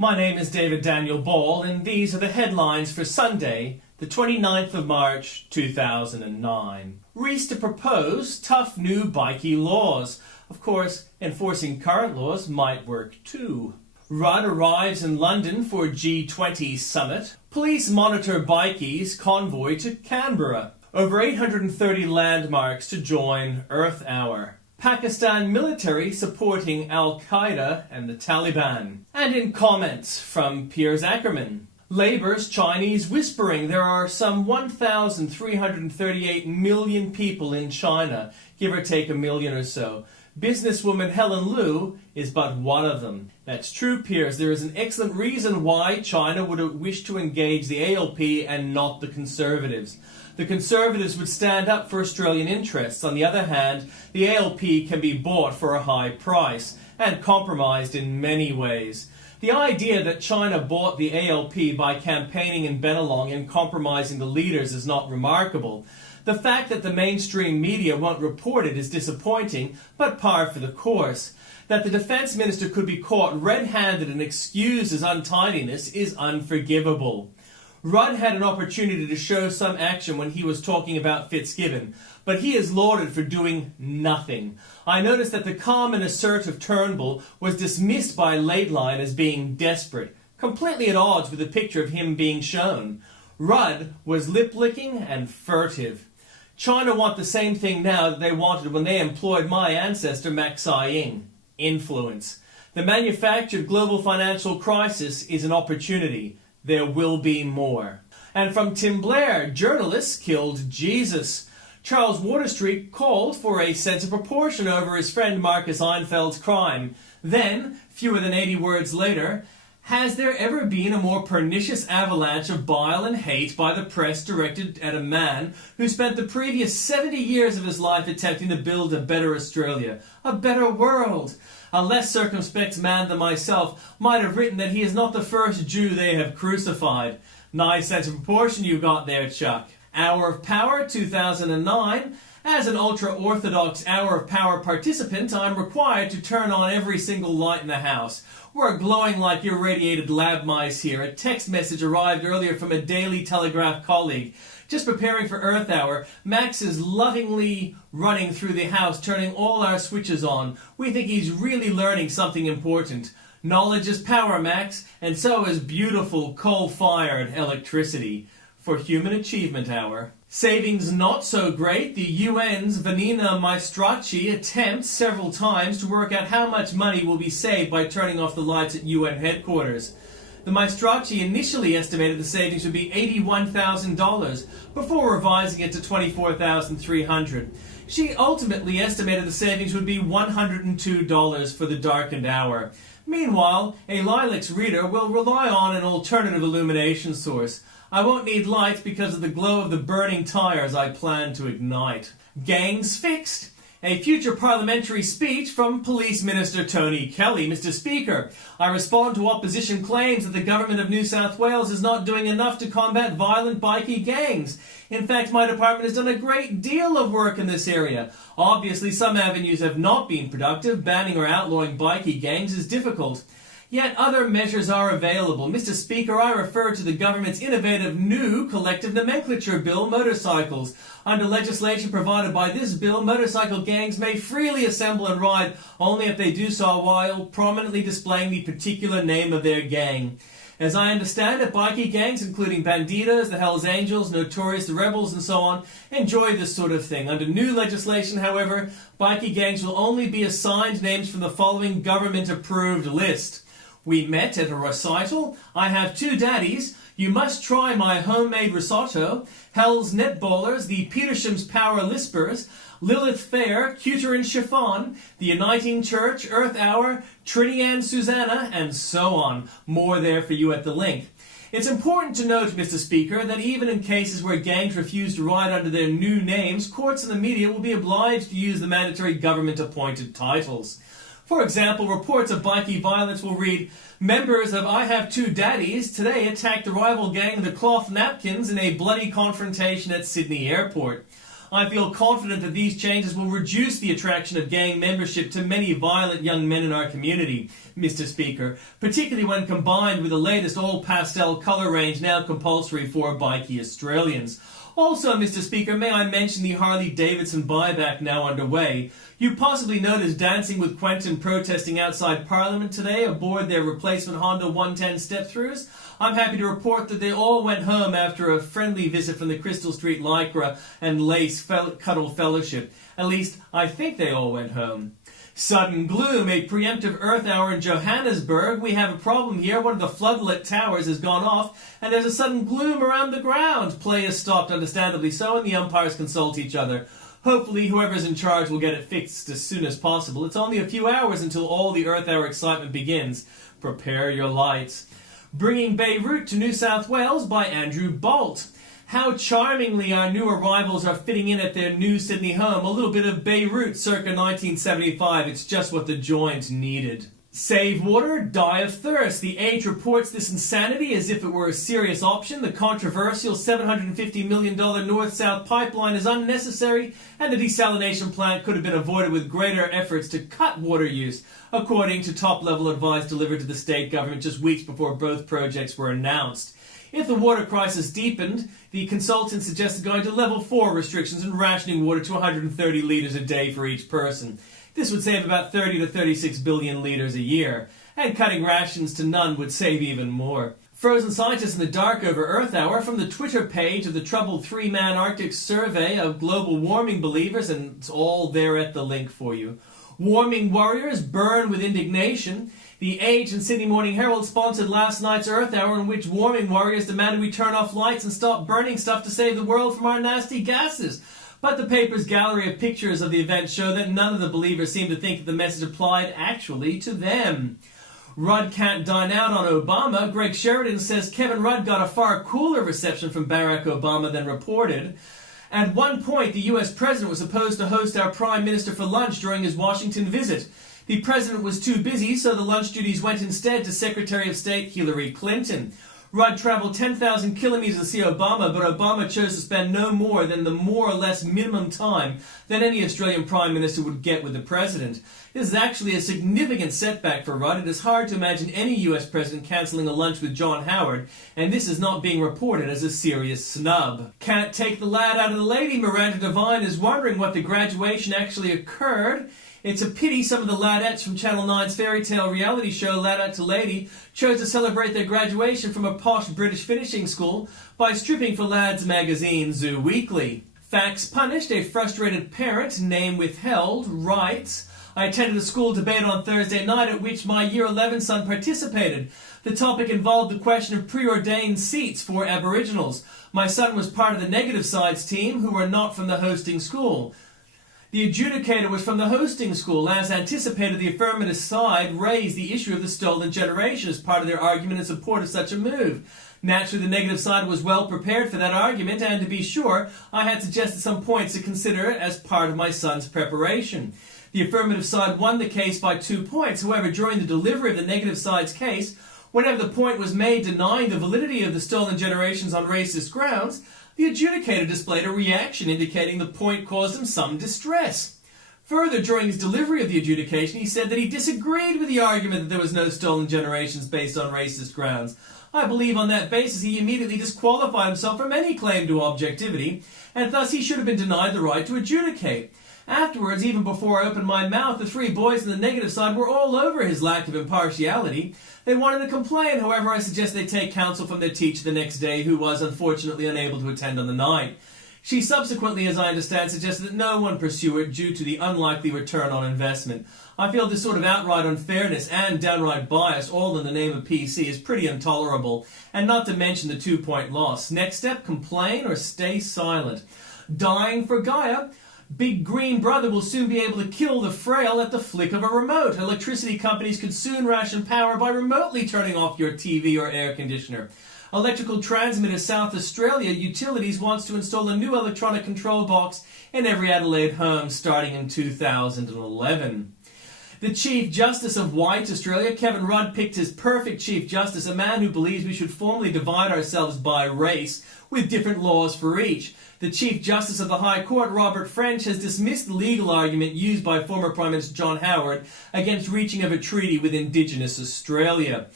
My name is David Daniel Ball, and these are the headlines for Sunday, the 29th of March, 2009. Reese to propose tough new bikie laws. Of course, enforcing current laws might work too. Rudd arrives in London for G20 summit. Police monitor bikies convoy to Canberra. Over 830 landmarks to join Earth Hour. Pakistan military supporting Al-Qaeda and the Taliban. And in comments from Piers Akerman. Labour's Chinese whispering there are some 1,338 million people in China, give or take a million or so. Businesswoman Helen Liu is but one of them. That's true, Piers. There is an excellent reason why China would wish to engage the ALP and not the Conservatives. The Conservatives would stand up for Australian interests. On the other hand, the ALP can be bought for a high price and compromised in many ways. The idea that China bought the ALP by campaigning in Bennelong and compromising the leaders is not remarkable. The fact that the mainstream media won't report it is disappointing, but par for the course. That the Defence Minister could be caught red-handed and excused his untidiness is unforgivable. Rudd had an opportunity to show some action when he was talking about Fitzgibbon, but he is lauded for doing nothing. I noticed that the calm and assertive Turnbull was dismissed by Lateline as being desperate, completely at odds with the picture of him being shown. Rudd was lip-licking and furtive. China want the same thing now that they wanted when they employed my ancestor Max Sai-Ying. Influence. The manufactured global financial crisis is an opportunity. There will be more. And from Tim Blair, journalists killed Jesus. Charles Waterstreet called for a sense of proportion over his friend Marcus Einfeld's crime. Then, fewer than 80 words later, has there ever been a more pernicious avalanche of bile and hate by the press directed at a man who spent the previous 70 years of his life attempting to build a better Australia, a better world? A less circumspect man than myself might have written that he is not the first Jew they have crucified. Nice sense of proportion you got there, Chuck. Hour of Power 2009. As an ultra-Orthodox Hour of Power participant, I'm required to turn on every single light in the house. We're glowing like irradiated lab mice here. A text message arrived earlier from a Daily Telegraph colleague. Just preparing for Earth Hour, Max is lovingly running through the house, turning all our switches on. We think he's really learning something important. Knowledge is power, Max, and so is beautiful coal-fired electricity. For Human Achievement Hour. Savings not so great. The UN's Vanina Maestracci attempts several times to work out how much money will be saved by turning off the lights at UN headquarters. The Maestracci initially estimated the savings would be $81,000 before revising it to $24,300. She ultimately estimated the savings would be $102 for the darkened hour. Meanwhile, a Lilacs reader will rely on an alternative illumination source. I won't need lights because of the glow of the burning tires I plan to ignite. Gangs fixed. A future parliamentary speech from Police Minister Tony Kelly. Mr. Speaker, I respond to opposition claims that the government of New South Wales is not doing enough to combat violent bikie gangs. In fact, my department has done a great deal of work in this area. Obviously, some avenues have not been productive. Banning or outlawing bikie gangs is difficult. Yet other measures are available. Mr. Speaker, I refer to the government's innovative new collective nomenclature bill, motorcycles. Under legislation provided by this bill, motorcycle gangs may freely assemble and ride only if they do so while prominently displaying the particular name of their gang. As I understand it, bikie gangs, including Banditas, the Hells Angels, Notorious, the Rebels, and so on, enjoy this sort of thing. Under new legislation, however, bikie gangs will only be assigned names from the following government-approved list. We met at a recital. I have two daddies. You must try my homemade risotto. Hell's Netballers, the Petersham's Power Lispers, Lilith Fair, Cuter and Chiffon, the Uniting Church, Earth Hour, Trinity and Susanna, and so on. More there for you at the link. It's important to note, Mr. Speaker, that even in cases where gangs refuse to ride under their new names, courts and the media will be obliged to use the mandatory government-appointed titles. For example, reports of bikie violence will read, members of I Have Two Daddies today attacked the rival gang of the Cloth Napkins in a bloody confrontation at Sydney Airport. I feel confident that these changes will reduce the attraction of gang membership to many violent young men in our community, Mr. Speaker, particularly when combined with the latest all-pastel colour range now compulsory for bikie Australians. Also, Mr. Speaker, may I mention the Harley-Davidson buyback now underway. You possibly noticed Dancing with Quentin protesting outside Parliament today aboard their replacement Honda 110 step-throughs. I'm happy to report that they all went home after a friendly visit from the Crystal Street Lycra and Lace Cuddle Fellowship. At least, I think they all went home. Sudden gloom, a preemptive Earth hour in Johannesburg. We have a problem here. One of the floodlit towers has gone off, and there's a sudden gloom around the ground. Play is stopped, understandably so, and the umpires consult each other. Hopefully, whoever's in charge will get it fixed as soon as possible. It's only a few hours until all the Earth hour excitement begins. Prepare your lights. Bringing Beirut to New South Wales by Andrew Bolt. How charmingly our new arrivals are fitting in at their new Sydney home. A little bit of Beirut circa 1975. It's just what the joint needed. Save water, die of thirst. The Age reports this insanity as if it were a serious option. The controversial $750 million north-south pipeline is unnecessary, and the desalination plant could have been avoided with greater efforts to cut water use, according to top-level advice delivered to the state government just weeks before both projects were announced. If the water crisis deepened, the consultant suggested going to level 4 restrictions and rationing water to 130 litres a day for each person. This would save about 30 to 36 billion litres a year, and cutting rations to none would save even more. Frozen scientists in the dark over Earth Hour from the Twitter page of the troubled 3-man Arctic survey of global warming believers, and it's all there at the link for you. Warming warriors burn with indignation. The Age and Sydney Morning Herald sponsored last night's Earth Hour, in which warming warriors demanded we turn off lights and stop burning stuff to save the world from our nasty gases. But the paper's gallery of pictures of the event show that none of the believers seem to think that the message applied actually to them. Rudd can't dine out on Obama. Greg Sheridan says Kevin Rudd got a far cooler reception from Barack Obama than reported. At one point, the US president was supposed to host our prime minister for lunch during his Washington visit. The president was too busy, so the lunch duties went instead to Secretary of State Hillary Clinton. Rudd traveled 10,000 kilometers to see Obama, but Obama chose to spend no more than the more or less minimum time that any Australian Prime Minister would get with the President. This is actually a significant setback for Rudd. It is hard to imagine any US President cancelling a lunch with John Howard, and this is not being reported as a serious snub. Can't take the lad out of the lady. Miranda Devine is wondering what the graduation actually occurred. It's a pity some of the ladettes from Channel 9's fairy tale reality show Ladette to Lady chose to celebrate their graduation from a posh British finishing school by stripping for Lads magazine Zoo Weekly. Facts punished, a frustrated parent, name withheld, writes, I attended a school debate on Thursday night at which my Year 11 son participated. The topic involved the question of preordained seats for Aboriginals. My son was part of the negative sides team who were not from the hosting school. The adjudicator was from the hosting school. As anticipated, the affirmative side raised the issue of the stolen generation as part of their argument in support of such a move. Naturally, the negative side was well prepared for that argument, and to be sure, I had suggested some points to consider as part of my son's preparation. The affirmative side won the case by 2 points. However, during the delivery of the negative side's case, whenever the point was made denying the validity of the stolen generations on racist grounds, the adjudicator displayed a reaction indicating the point caused him some distress. Further, during his delivery of the adjudication, he said that he disagreed with the argument that there was no stolen generations based on racist grounds. I believe on that basis he immediately disqualified himself from any claim to objectivity, and thus he should have been denied the right to adjudicate. Afterwards, even before I opened my mouth, the 3 boys on the negative side were all over his lack of impartiality. They wanted to complain, however, I suggested they take counsel from their teacher the next day, who was unfortunately unable to attend on the night. She subsequently, as I understand, suggested that no one pursue it due to the unlikely return on investment. I feel this sort of outright unfairness and downright bias, all in the name of PC, is pretty intolerable, and not to mention the 2-point loss. Next step, complain or stay silent. Dying for Gaia. Big Green Brother will soon be able to kill the frail at the flick of a remote. Electricity companies could soon ration power by remotely turning off your TV or air conditioner. Electrical Transmitter South Australia Utilities wants to install a new electronic control box in every Adelaide home starting in 2011. The Chief Justice of White Australia, Kevin Rudd, picked his perfect Chief Justice, a man who believes we should formally divide ourselves by race, with different laws for each. The Chief Justice of the High Court, Robert French, has dismissed the legal argument used by former Prime Minister John Howard against reaching of a treaty with Indigenous Australia.